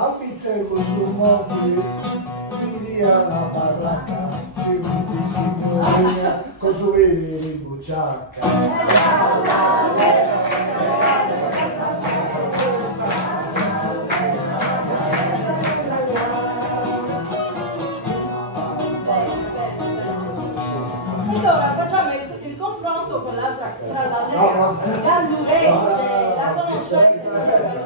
a pizzeco sul mobile, lì alla baracca, si rubi signoria, cosa vedi in bucciacca. Allora facciamo il confronto con l'altra, tra la Gallurese, la conoscete?